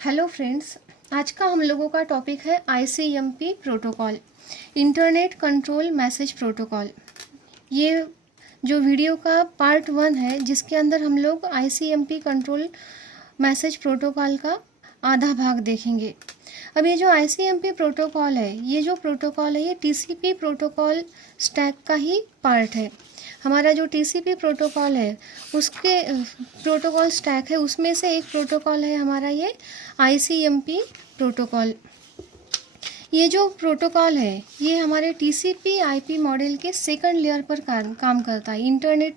Hello friends, आज का हम लोगों का टॉपिक है ICMP protocol, internet control message protocol. ये जो वीडियो का पार्ट 1 है, जिसके अंदर हम लोग ICMP कंट्रोल मैसेज प्रोटोकॉल का आधा भाग देखेंगे। अब ये जो ICMP प्रोटोकॉल है, ये TCP प्रोटोकॉल स्टैक का ही पार्ट है। हमारा जो TCP प्रोटोकॉल है, उसके प्रोटोकॉल स्टैक है, उसमें से एक प्रोटोकॉल है हमारा ये ICMP प्रोटोकॉल। ये जो प्रोटोकॉल है, ये हमारे TCP IP मॉडल के सेकंड लेयर पर काम करता है। इंटरनेट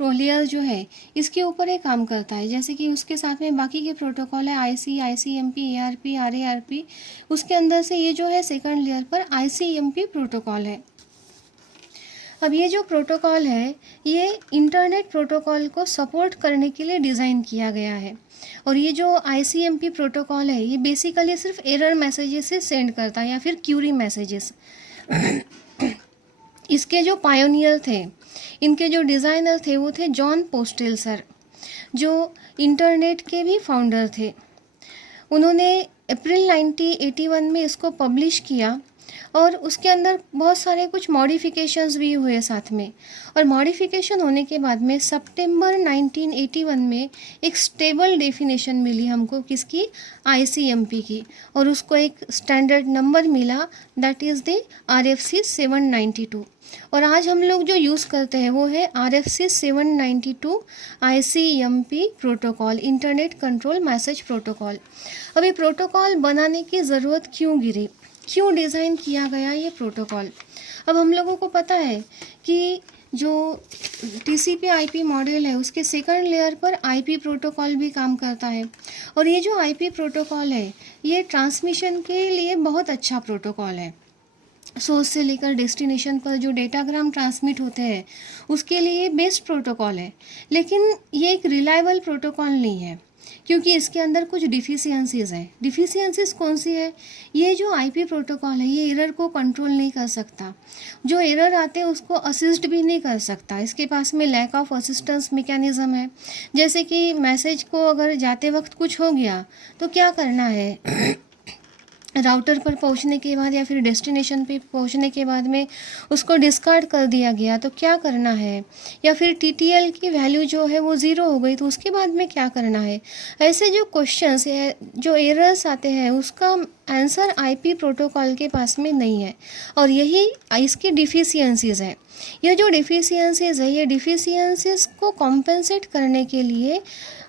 लेयर जो है, इसके ऊपर ये काम करता है। जैसे कि उसके साथ में बाकी के प्रोटोकॉल है ICMP, ARP, RARP, उसके अंदर से ये जो है सेकंड लेयर पर ICMP प्रोटोकॉल है। अब ये जो प्रोटोकॉल है, ये इंटरनेट प्रोटोकॉल को सपोर्ट करने के लिए डिज़ाइन किया गया है। और ये जो ICMP प्रोटोकॉल है, ये बेसिकली सिर्फ एरर मैसेजेस से सेंड करता है या फिर क्यूरी मैसेजेस। इसके जो पायोनियर थे, इनके जो डिज़ाइनर थे, वो थे जॉन पोस्टेल सर, जो इंटरनेट के भी फाउंडर थे। उन्होंने अप्रैल 1981 में इसको पब्लिश किया और उसके अंदर बहुत सारे कुछ मॉडिफिकेशंस भी हुए साथ में। और मॉडिफिकेशन होने के बाद में सितंबर 1981 में एक स्टेबल डेफिनेशन मिली हमको, किसकी? ICMP की। और उसको एक स्टैंडर्ड नंबर मिला, दैट इज़ द RFC 792। और आज हम लोग जो यूज़ करते हैं वो है RFC 792 ICMP protocol, internet control message protocol. अब ये प्रोटोकॉल बनाने की ज़रूरत क्यों गिरी, क्यों डिज़ाइन किया गया ये प्रोटोकॉल? अब हम लोगों को पता है कि जो TCP IP मॉडल है, उसके सेकंड लेयर पर IP प्रोटोकॉल भी काम करता है। और ये जो IP प्रोटोकॉल है, ये ट्रांसमिशन के लिए बहुत अच्छा प्रोटोकॉल है। सोर्स से लेकर डेस्टिनेशन पर जो डेटाग्राम ट्रांसमिट होते हैं, उसके लिए बेस्ट प्रोटोकॉल है। लेकिन ये एक रिलायबल प्रोटोकॉल नहीं है, क्योंकि इसके अंदर कुछ डिफिशियंसीज हैं। डिफिशियंसीज कौन सी है? ये जो IP प्रोटोकॉल है, ये एरर को कंट्रोल नहीं कर सकता। जो एरर आते हैं उसको असिस्ट भी नहीं कर सकता। इसके पास में लैक ऑफ असिस्टेंस मैकेनिज्म है। जैसे कि मैसेज को अगर जाते वक्त कुछ हो गया तो क्या करना है? राउटर पर पहुंचने के बाद या फिर डेस्टिनेशन पे पहुंचने के बाद में उसको डिस्कार्ड कर दिया गया तो क्या करना है? या फिर TTL की वैल्यू जो है वो ज़ीरो हो गई तो उसके बाद में क्या करना है? ऐसे जो क्वेश्चंस है, जो एरर्स आते हैं, उसका आंसर IP प्रोटोकॉल के पास में नहीं है। और यही इसकी डिफिशियंसीज है। ये जो डिफिशियंसीज है, ये डिफिशियंसीज को कॉम्पेंसेट करने के लिए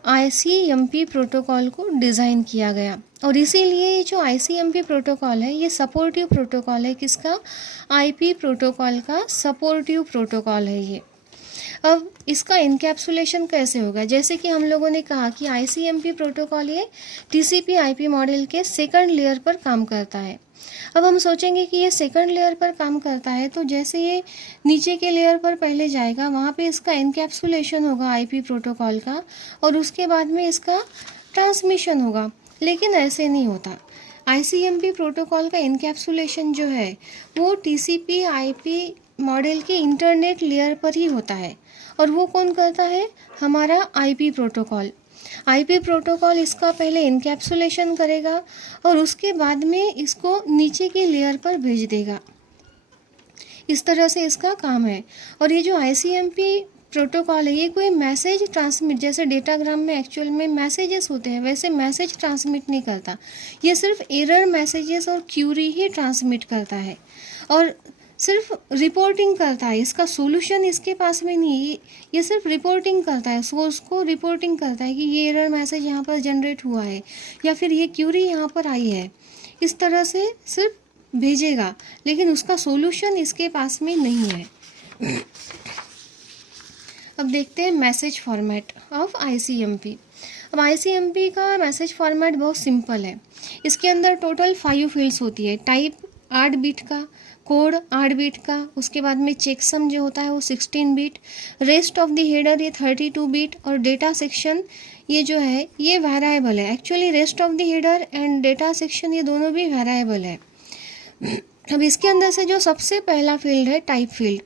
ICMP प्रोटोकॉल को डिज़ाइन किया गया। और इसीलिए ये जो ICMP प्रोटोकॉल है, ये सपोर्टिव प्रोटोकॉल है। किसका? IP प्रोटोकॉल का सपोर्टिव प्रोटोकॉल है ये। अब इसका इनकैप्सुलेशन कैसे होगा? जैसे कि हम लोगों ने कहा कि ICMP प्रोटोकॉल ये TCP IP मॉडल के सेकंड लेयर पर काम करता है। अब हम सोचेंगे कि ये सेकंड लेयर पर काम करता है, तो जैसे ये नीचे के लेयर पर पहले जाएगा, वहाँ पे इसका इनकैप्सुलेशन होगा IP प्रोटोकॉल का, और उसके बाद में इसका ट्रांसमिशन होगा। लेकिन ऐसे नहीं होता। ICMP प्रोटोकॉल का इनकैप्सुलेशन जो है, वो TCP IP मॉडल के इंटरनेट लेयर पर ही होता है। और वो कौन करता है? हमारा IP प्रोटोकॉल। IP प्रोटोकॉल इसका पहले इनकैप्सुलेशन करेगा और उसके बाद में इसको नीचे की लेयर पर भेज देगा। इस तरह से इसका काम है। और ये जो ICMP प्रोटोकॉल है, ये कोई मैसेज ट्रांसमिट, जैसे डेटाग्राम में एक्चुअल में मैसेजेस होते हैं, वैसे मैसेज ट्रांसमिट नहीं करता। ये सिर्फ एरर मैसेजेस और क्यूरी ही ट्रांसमिट करता है और सिर्फ रिपोर्टिंग करता है। इसका सॉल्यूशन इसके पास में नहीं है। ये सिर्फ रिपोर्टिंग करता है, सोर्स को रिपोर्टिंग करता है कि ये एरर मैसेज यहाँ पर जनरेट हुआ है या फिर ये क्यूरी यहाँ पर आई है। इस तरह से सिर्फ भेजेगा, लेकिन उसका सॉल्यूशन इसके पास में नहीं है। अब देखते हैं मैसेज फॉर्मेट ऑफ ICMP। अब ICMP का मैसेज फॉर्मेट बहुत सिंपल है। इसके अंदर टोटल 5 फील्ड्स होती है। टाइप 8 बिट का, कोड 8 बिट का, उसके बाद में चेकसम जो होता है वो 16 bit, rest of the header ये 32 बिट, और डेटा सेक्शन ये जो है ये वेरिएबल है। Actually rest of the header and data section ये दोनों भी वेरिएबल है। अब इसके अंदर से जो सबसे पहला फील्ड है टाइप फील्ड,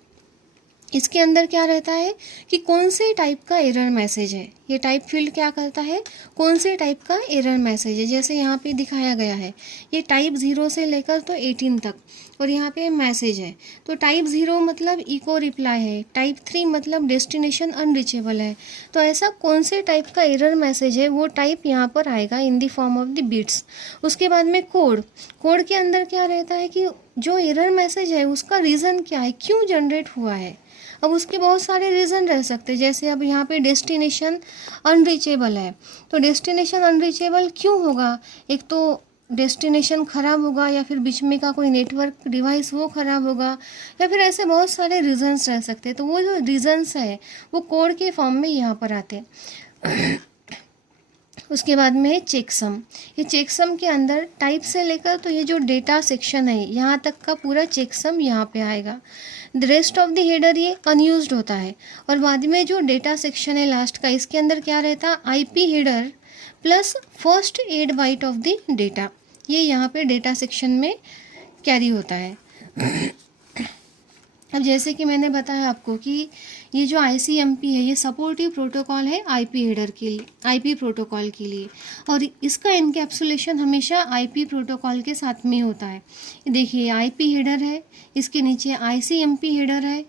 इसके अंदर क्या रहता है कि कौन से टाइप का एरर मैसेज है। ये टाइप फील्ड क्या करता है, कौन से टाइप का एरर मैसेज है। जैसे यहाँ पे दिखाया गया है, ये टाइप 0 से लेकर तो 18 तक, और यहाँ पे मैसेज है। तो टाइप 0 मतलब इको रिप्लाई है, टाइप 3 मतलब डेस्टिनेशन अनरीचेबल है। तो ऐसा कौन से टाइप का एरर मैसेज है, वो टाइप यहाँ पर आएगा in the form of the bits. उसके बाद में कोड के अंदर क्या रहता है कि जो एरर मैसेज है उसका रीज़न क्या है, क्यों जनरेट हुआ है। अब उसके बहुत सारे रीज़न रह सकते हैं, जैसे अब यहाँ पे डेस्टिनेशन अनरीचेबल है, तो डेस्टिनेशन अनरीचेबल क्यों होगा, एक तो डेस्टिनेशन ख़राब होगा, या फिर बीच में का कोई नेटवर्क डिवाइस वो ख़राब होगा, या फिर ऐसे बहुत सारे रीज़न्स रह सकते हैं। तो वो जो रीज़न्स है वो कोड के फॉर्म में यहाँ पर आते हैं। उसके बाद में है चेकसम। ये चेकसम के अंदर टाइप से लेकर तो ये जो डेटा सेक्शन है यहाँ तक का पूरा चेकसम यहाँ पे आएगा। The rest of the header ये अनयूज्ड होता है। और बाद में जो डेटा सेक्शन है लास्ट का, इसके अंदर क्या रहता है, IP header plus first 8 byte of the data, ये यहाँ पे डेटा सेक्शन में कैरी होता है। अब जैसे कि मैंने बताया आपको कि ये जो ICMP है ये सपोर्टिव प्रोटोकॉल है आईपी हेडर के लिए, आईपी प्रोटोकॉल के लिए, और इसका एनकैप्सुलेशन हमेशा आईपी प्रोटोकॉल के साथ में होता है। देखिए आईपी हेडर है, इसके नीचे ICMP हेडर है,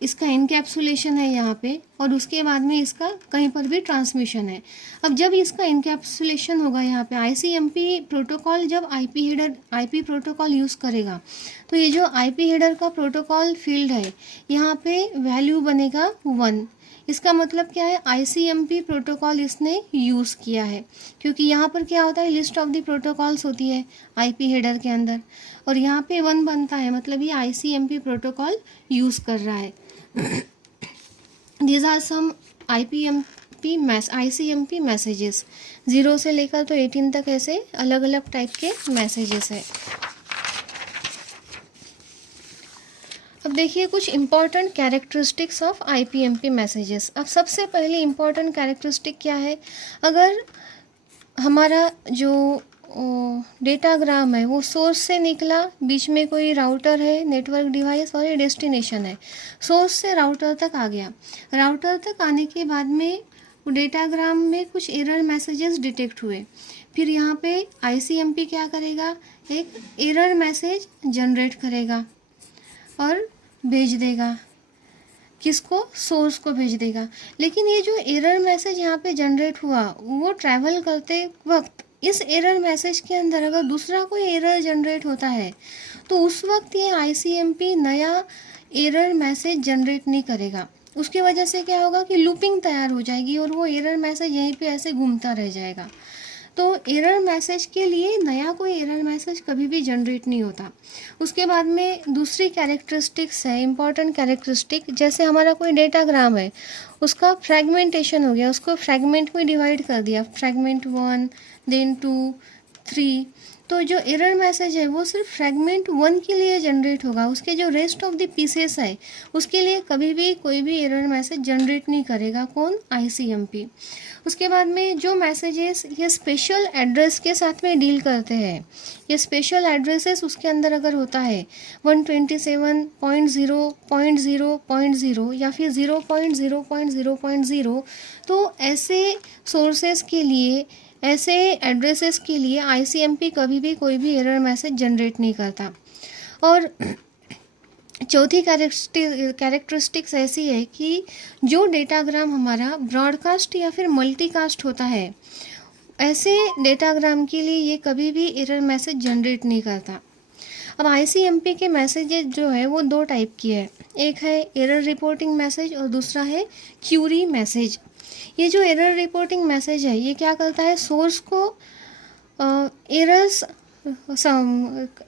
इसका एनकैप्सुलेशन है यहाँ पे, और उसके बाद में इसका कहीं पर भी ट्रांसमिशन है। अब जब इसका एनकैप्सुलेशन होगा यहाँ पे, ICMP प्रोटोकॉल जब आईपी प्रोटोकॉल यूज़ करेगा, तो ये जो आईपी हेडर का प्रोटोकॉल फील्ड है यहाँ पे वैल्यू बनेगा 1। इसका मतलब क्या है, ICMP प्रोटोकॉल इसने यूज़ किया है, क्योंकि यहाँ पर क्या होता है, लिस्ट ऑफ द प्रोटोकॉल्स होती है आईपी हेडर के अंदर, और यहाँ पे 1 बनता है, मतलब ये ICMP प्रोटोकॉल यूज़ कर रहा है। These are some ICMP messages, 0 से लेकर तो 18 तक ऐसे अलग अलग टाइप के मैसेजेस है। अब देखिए कुछ important characteristics of IPMP messages. अब सबसे पहले इम्पॉर्टेंट कैरेक्टरिस्टिक क्या है, अगर हमारा जो डेटाग्राम है वो सोर्स से निकला, बीच में कोई राउटर है, नेटवर्क डिवाइस, और ये डेस्टिनेशन है, सोर्स से राउटर तक आ गया, राउटर तक आने के बाद में डेटाग्राम में कुछ एरर मैसेजेस डिटेक्ट हुए, फिर यहाँ पे ICMP क्या करेगा, एक एरर मैसेज जनरेट करेगा और भेज देगा, किसको, सोर्स को भेज देगा। लेकिन ये जो एरर मैसेज यहाँ पे जनरेट हुआ, वो ट्रैवल करते वक्त इस एरर मैसेज के अंदर अगर दूसरा कोई एरर जनरेट होता है तो उस वक्त ये ICMP नया एरर मैसेज जनरेट नहीं करेगा। उसकी वजह से क्या होगा कि लूपिंग तैयार हो जाएगी और वो एरर मैसेज यहीं पे ऐसे घूमता रह जाएगा। तो एरर मैसेज के लिए नया कोई एरर मैसेज कभी भी जनरेट नहीं होता। उसके बाद में दूसरी कैरेक्टरिस्टिक्स है, इंपॉर्टेंट कैरेक्टरिस्टिक, जैसे हमारा कोई डेटाग्राम है, उसका फ्रैगमेंटेशन हो गया, उसको फ्रैगमेंट में डिवाइड कर दिया, फ्रैगमेंट 1 देन 2 3, तो जो एरर मैसेज है वो सिर्फ फ्रैगमेंट 1 के लिए जनरेट होगा, उसके जो रेस्ट ऑफ द पीसेस है उसके लिए कभी भी कोई भी एरर मैसेज जनरेट नहीं करेगा, कौन, ICMP। उसके बाद में जो मैसेजेस ये स्पेशल एड्रेस के साथ में डील करते हैं, ये स्पेशल एड्रेसेस उसके अंदर अगर होता है 127.0.0.0 या फिर 0.0.0.0, तो ऐसे सोर्सेस के लिए, ऐसे एड्रेसेस के लिए ICMP कभी भी कोई भी एरर मैसेज जनरेट नहीं करता। और चौथी कैरेक्टरिस्टिक्स ऐसी है कि जो डेटाग्राम हमारा ब्रॉडकास्ट या फिर मल्टीकास्ट होता है, ऐसे डेटाग्राम के लिए ये कभी भी एरर मैसेज जनरेट नहीं करता। अब ICMP के मैसेजेस जो है वो 2 टाइप की है, एक है एरर रिपोर्टिंग मैसेज और दूसरा है क्यूरी मैसेज। ये जो एरर रिपोर्टिंग मैसेज है ये क्या करता है, सोर्स को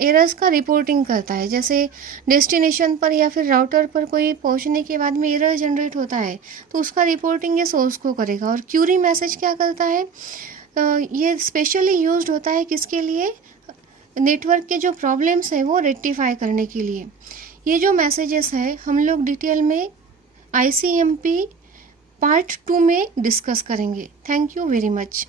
एरर्स का रिपोर्टिंग करता है। जैसे डेस्टिनेशन पर या फिर राउटर पर कोई पहुंचने के बाद में एरर जनरेट होता है तो उसका रिपोर्टिंग ये सोर्स को करेगा। और क्यूरी मैसेज क्या करता है, ये स्पेशली यूज्ड होता है किसके लिए, नेटवर्क के जो प्रॉब्लम्स है वो रेक्टिफाई करने के लिए। ये जो मैसेजेस है हम लोग डिटेल में ICMP पार्ट 2 में डिस्कस करेंगे। Thank you very much.